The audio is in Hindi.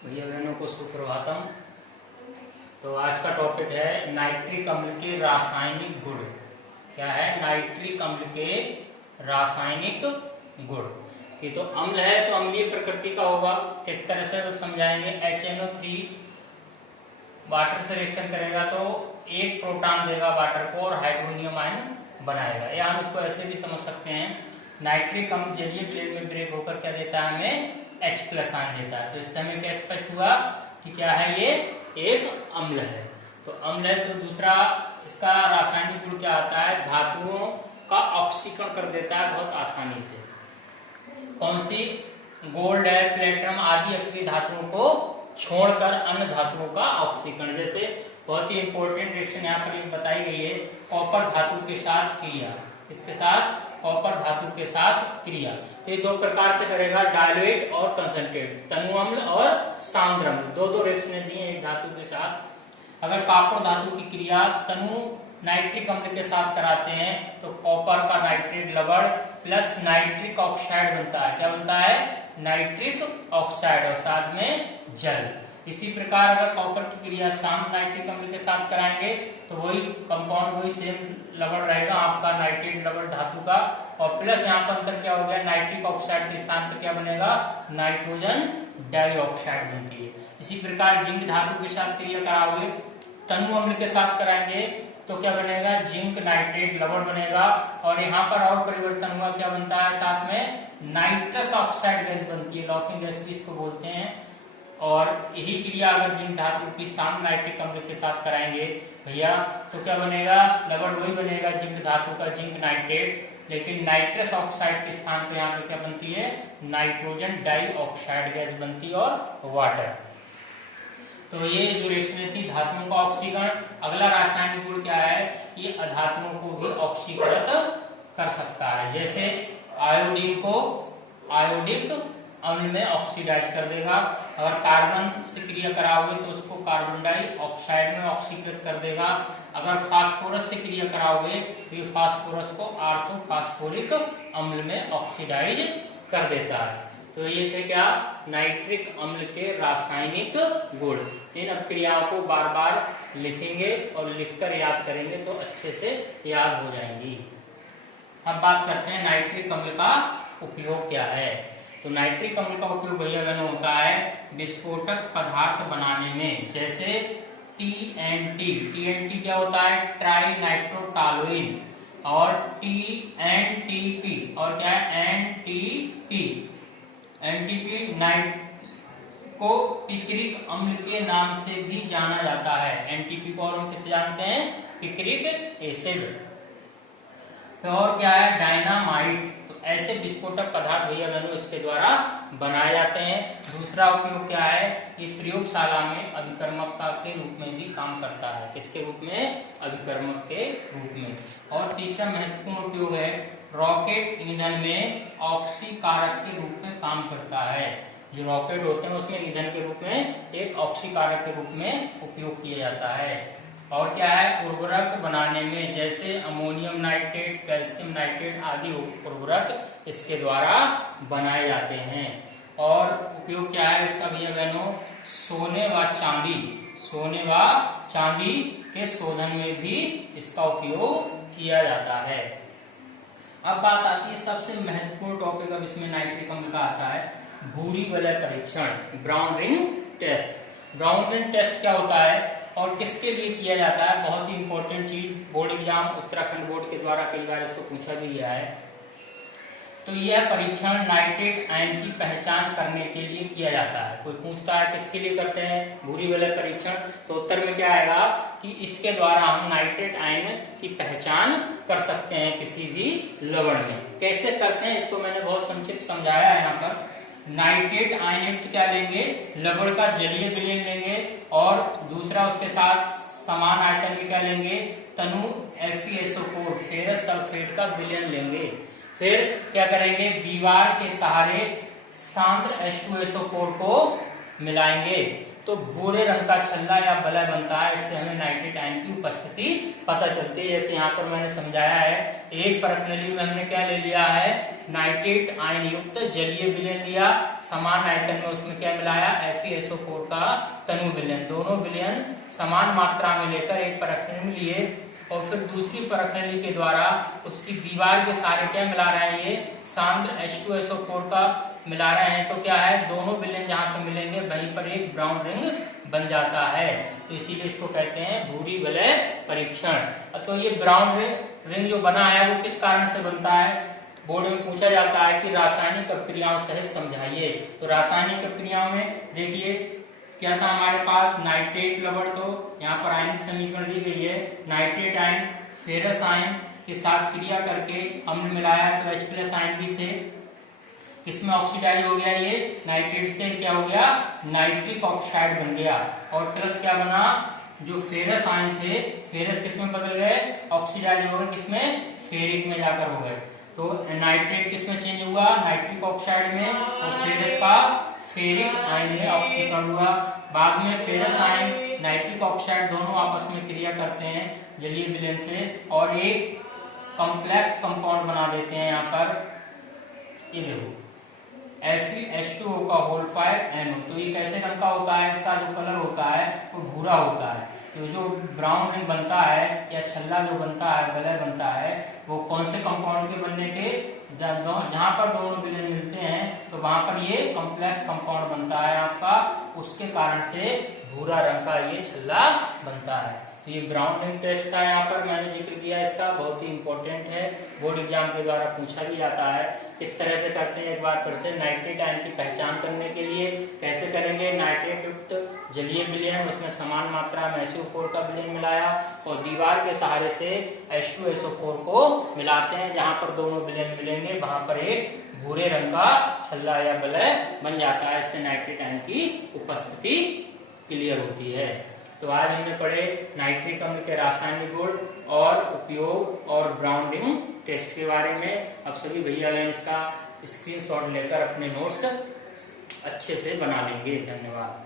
भैया बहनों को सुप्रभातम। तो आज का टॉपिक है नाइट्रिक अम्ल के रासायनिक गुण। क्या है? नाइट्रिक अम्ल के रासायनिक गुण। कि तो अम्ल है तो अम्लीय प्रकृति का होगा। किस तरह से तो समझाएंगे। HNO3 वाटर से रिएक्शन करेगा तो एक प्रोटॉन देगा वाटर को और हाइड्रोनियम आयन बनाएगा। या हम इसको ऐसे भी समझ सकते हैं, नाइट्रिक अम्ल जलीय विलयन में ब्रेक होकर क्या देता है हमें? H+ आयन देता है। तो इससे हमें क्या स्पष्ट हुआ कि क्या है, ये एक अम्ल है। तो अम्ल है तो दूसरा इसका रासायनिक गुण क्या आता है? धातुओं का ऑक्सीकरण कर देता है बहुत आसानी से। कौन सी? गोल्ड है, प्लेटिनम आदि अक्रिय धातुओं को छोड़कर अन्य धातुओं का ऑक्सीकरण। जैसे बहुत ही इंपॉर्टेंट रिएक्शन यहाँ पर एक बताई गई है, कॉपर धातु के साथ क्रिया। किसके साथ? कॉपर धातु के साथ क्रिया। तो ये दो प्रकार से करेगा, डायलुएट और कंसंट्रेट, तनु अम्ल और सांद्र अम्ल। दो रिएक्शन दी है एक धातु के साथ। अगर कॉपर धातु की क्रिया तनु नाइट्रिक अम्ल के साथ कराते हैं तो कॉपर का नाइट्रेट लवण प्लस नाइट्रिक ऑक्साइड बनता है। क्या बनता है? नाइट्रिक ऑक्साइड और साथ में जल। इसी प्रकार अगर कॉपर की क्रिया शांत नाइट्रिक अम्ल के साथ कराएंगे तो वही कंपाउंड, वही सेम लवण रहेगा आपका, नाइट्रेट लवण धातु का, और प्लस यहाँ पर अंतर क्या हो गया? नाइट्रिक ऑक्साइड के स्थान पर क्या बनेगा? नाइट्रोजन डाइऑक्साइड बनती है। इसी प्रकार जिंक धातु के साथ क्रिया कराओगे, तनु अम्ल के साथ कराएंगे तो क्या बनेगा? जिंक नाइट्रेट लवण बनेगा। और यहाँ पर और परिवर्तन हुआ, क्या बनता है? साथ में नाइट्रस ऑक्साइड गैस बनती है, लॉफिंग गैस भी इसको बोलते हैं। और यही क्रिया अगर जिंक धातु की शांत नाइट्रिक अम्ल के साथ कराएंगे भैया तो क्या बनेगा? लवण वही बनेगा जिंक धातु का, जिंक नाइट्रेट, लेकिन नाइट्रस ऑक्साइड के स्थान पर यहाँ पे क्या बनती है? नाइट्रोजन डाइऑक्साइड गैस बनती है और वाटर। तो ये जो रिएक्शन थी धातुओं का ऑक्सीकरण। अगला रासायनिक गुण क्या है? ये अधातुओं को भी ऑक्सीकृत कर सकता है। जैसे आयोडीन को आयोडिक अम्ल में ऑक्सीडाइज कर देगा। अगर कार्बन से क्रिया कराओगे तो उसको कार्बन डाइऑक्साइड में ऑक्सीकृत कर देगा। अगर फास्फोरस से क्रिया कराओगे तो ये फास्फोरस को ऑर्थोफास्फोरिक अम्ल में ऑक्सीडाइज कर देता है। तो ये थे क्या? नाइट्रिक अम्ल के रासायनिक गुण। इन क्रियाओं को बार बार लिखेंगे और लिखकर याद करेंगे तो अच्छे से याद हो जाएंगी। अब बात करते हैं नाइट्रिक अम्ल का उपयोग क्या है। तो नाइट्रिक अम्ल का उपयोग भैया बहनों होता है विस्फोटक पदार्थ बनाने में। जैसे TNT क्या होता है? ट्राई नाइट्रोटॉलुइन। और TNTP और क्या है? NTP नाइट्रो पिक्रिक अम्ल के नाम से भी जाना जाता है। NTP को और हम किसे जानते हैं? Picric acid. तो और क्या है? डायनामाइट। तो ऐसे विस्फोटक पदार्थ भैया बहनों इसके द्वारा बनाए जाते हैं। दूसरा उपयोग क्या है? ये प्रयोगशाला में अभिकर्मकता के रूप में भी काम करता है। किसके रूप में? अभिकर्मक के रूप में। और तीसरा महत्वपूर्ण उपयोग है रॉकेट ईंधन में ऑक्सीकारक के रूप में काम करता है। जो रॉकेट होते हैं उसमें ईंधन के रूप में एक ऑक्सीकारक के रूप में उपयोग किया जाता है। और क्या है? उर्वरक बनाने में, जैसे अमोनियम नाइट्रेट, कैल्शियम नाइट्रेट आदि उर्वरक इसके द्वारा बनाए जाते हैं। और उपयोग क्या है इसका भैया बहनों? सोने व चांदी के शोधन में भी इसका उपयोग किया जाता है। अब बात आती है सबसे महत्वपूर्ण टॉपिक, अब इसमें नाइट्रिक अम्ल का आता है भूरी वलय परीक्षण, brown ring test. Brown ring test क्या होता है और किसके लिए किया जाता है? बहुत ही इंपॉर्टेंट चीज, बोर्ड एग्जाम उत्तराखंड बोर्ड के द्वारा कई बार इसको पूछा भी गया है। तो यह परीक्षण नाइट्रेट आयन की पहचान करने के लिए किया जाता है। कोई पूछता है किसके लिए करते हैं भूरी वलय परीक्षण, तो उत्तर में क्या आएगा कि इसके द्वारा हम नाइट्रेट आयन की पहचान कर सकते हैं किसी भी लवण में। कैसे करते हैं इसको मैंने बहुत संक्षिप्त समझाया है यहाँ पर। नाइट्रेट आयन युक्त क्या लेंगे? लवण का जलीय विलयन लेंगे और दूसरा उसके साथ समान आयतन में क्या लेंगे? तनु FeSO4 फेरस सल्फेट का विलयन लेंगे। फिर क्या करेंगे? दीवार के सहारे सांद्र H2SO4 को मिलाएंगे तो भूरे रंग का छल्ला या वलय बनता है। इससे हमें नाइट्रेट आयन की उपस्थिति पता चलती है। जैसे यहाँ पर मैंने समझाया है, एक परखनली में हमने क्या ले लिया है? नाइट्रेट आयन युक्त जलीय विलयन लिया, समान आयतन में उसमें क्या मिलाया, FeSO4 का तनु विलयन, दोनों विलयन समान मात्रा में लेकर एक परख नली में लिए और फिर दूसरी परख नली के द्वारा उसकी दीवार के सारे क्या मिला रहे हैं, ये सांद्र H2SO4 का मिला रहे हैं। तो क्या है, दोनों विलयन जहाँ पे मिलेंगे वहीं पर एक ब्राउन रिंग बन जाता है, तो इसीलिए इसको कहते हैं भूरी विलय परीक्षण। तो ये ब्राउन रिंग जो बना है वो किस कारण से बनता है, बोर्ड में पूछा जाता है कि रासायनिक अभिक्रियाओं सहित समझाइए। तो रासायनिक अभिक्रियाओं में देखिए क्या था हमारे पास, नाइट्रेट लवण, तो यहाँ पर आयनिक समीकरण दी गई है, नाइट्रेट आयन फेरस आयन के साथ क्रिया करके अम्ल मिलाया तो H+ आयन भी थे, किसमें ऑक्सीडाइज हो गया, ये नाइट्रेट से क्या हो गया, नाइट्रिक ऑक्साइड बन गया और प्लस क्या बना, जो फेरस आयन थे फेरस किसमें बदल गए, ऑक्सीडाइज हो गए, किसमें, फेरिक में जाकर हो गए। तो नाइट्रेट किसमें चेंज हुआ, नाइट्रिक ऑक्साइड में, और फेरस का फेरिक आयन में ऑक्सीकरण हुआ। बाद में फेरस आयन नाइट्रिक ऑक्साइड दोनों आपस में क्रिया करते हैं जलीय विलयन से और एक कॉम्प्लेक्स कंपाउंड बना देते हैं। यहाँ पर ये देखो FeH2O का होल 5NO। तो ये कैसे रंग का होता है, इसका जो कलर होता है वो भूरा होता है। तो जो ब्राउन रिंग बनता है या छल्ला जो बनता है, विलय बनता है, वो कौन से कंपाउंड के बनने के, जहां पर दोनों विलयन मिलते हैं तो वहां पर ये कॉम्प्लेक्स कंपाउंड बनता है आपका, उसके कारण से भूरा रंग का ये छल्ला बनता है। तो ये ब्राउन रिंग टेस्ट का यहाँ पर मैंने जिक्र किया, इसका बहुत ही इंपॉर्टेंट है, बोर्ड एग्जाम के द्वारा पूछा भी जाता है। किस तरह से करते हैं एक बार फिर से, नाइट्रेट आयन की पहचान करने के लिए कैसे करेंगे, नाइट्रेट युक्त जलीय विलयन, उसमें समान मात्रा में SO4 का विलयन मिलाया और दीवार के सहारे से H2SO4 को मिलाते हैं, जहां पर दोनों विलयन मिलेंगे वहां पर एक भूरे रंग का छल्ला या विलय बन जाता है। इससे नाइट्रेट आयन की उपस्थिति क्लियर होती है। तो आज हमने पढ़े नाइट्रिक अम्ल के रासायनिक गुण और उपयोग और ब्राउन रिंग टेस्ट के बारे में। अब सभी भैया बहन इसका स्क्रीनशॉट लेकर अपने नोट्स अच्छे से बना लेंगे। धन्यवाद।